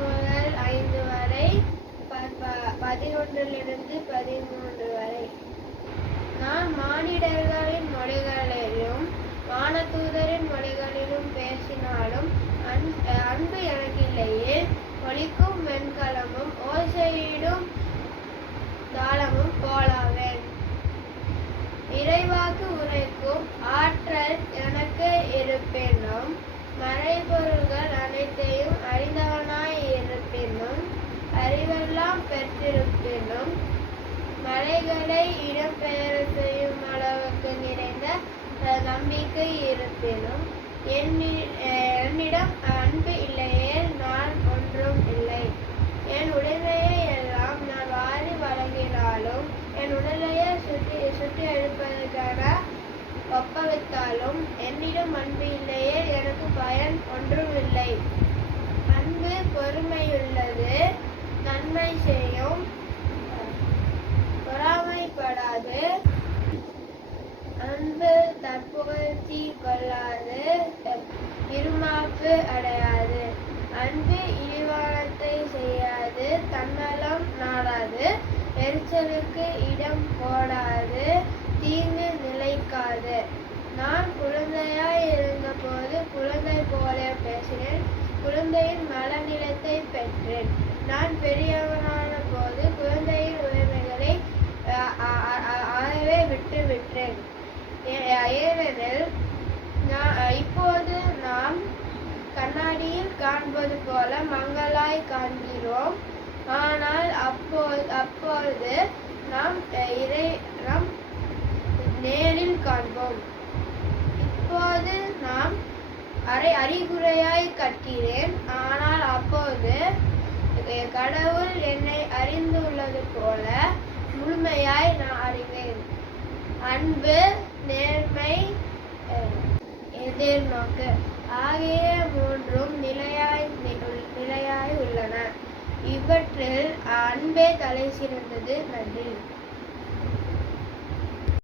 முதல் 5 வரை, 11லிருந்து 13 வரை. நான் மானிடர்களின் மொழிகளிலும் வானதூதரின் மொழிகளிலும் பேசினாலும் அன்பு எனக்கு இல்லையே, ஒலிக்கும் வெண்கலமும் ஓசையிடும் தாளமும் போலாவேன். இறைவாக்கு உரைக்கும் ஆற்றல் எனக்கு இருப்பினும், மறைபொருள்கள் அனைத்தையும் அறிந்தவனாய் இருப்பினும், அறிவெல்லாம் பெற்றிருப்பினும், மலைகளை இடம்பெயரச் செய்யும் அளவுக்கு நிறைந்த நம்பிக்கை இருப்பினும், என்னிடம் அன்பு இல்லையே நான் ஒன்றும் இல்லை. என் உடைமையை எல்லாம் நான் வாரி வழங்கினாலும், என் உடலையே சுற்றி எழுப்பதற்கான ஒப்பவித்தாலும், என்னிடம் அன்பு இல்லையே எனக்கு பயன் ஒன்றும் இல்லை. அன்பு பொறுமையுள்ளது, நன்மை செய்யும், பொறாமைப்படாது, அன்பு தற்புகழ்ச்சி கொள்ளாது, இருமாப்பு அடையாது. அன்பு இழிவானத்தை செய்யாது, தன்னலம் நாடாது, எரிச்சலுக்கு இடம் போடாது, தீங்கு நிலைக்காது. நான் குழந்தையாய் இருந்தபோது குழந்தை போல பேசினேன், குழந்தையின் மனநிலத்தை பெற்றேன். நான் பெரியவனான போது குழந்தையின் உரிமைகளை ஆகவே விட்டுவிட்டேன். ஏனெனில் இப்போது நாம் கண்ணாடியில் காண்பது போல மங்கலாய் காண்கிறோம், ஆனால் அப்பொழுது நாம் நேரில் காண்போம். இப்போது நான் அறிகுறையாய் கற்கிறேன், ஆனால் அப்போது கடவுள் என்னை அறிந்துள்ளது போல முழுமையாய் நான் அறிவேன். அன்பு, நேர்மை, எதிர்நோக்கு ஆகிய மூன்றும் நிலையாய் உள்ளன. இவற்றில் அன்பே தலை சிறந்தது. நன்றி.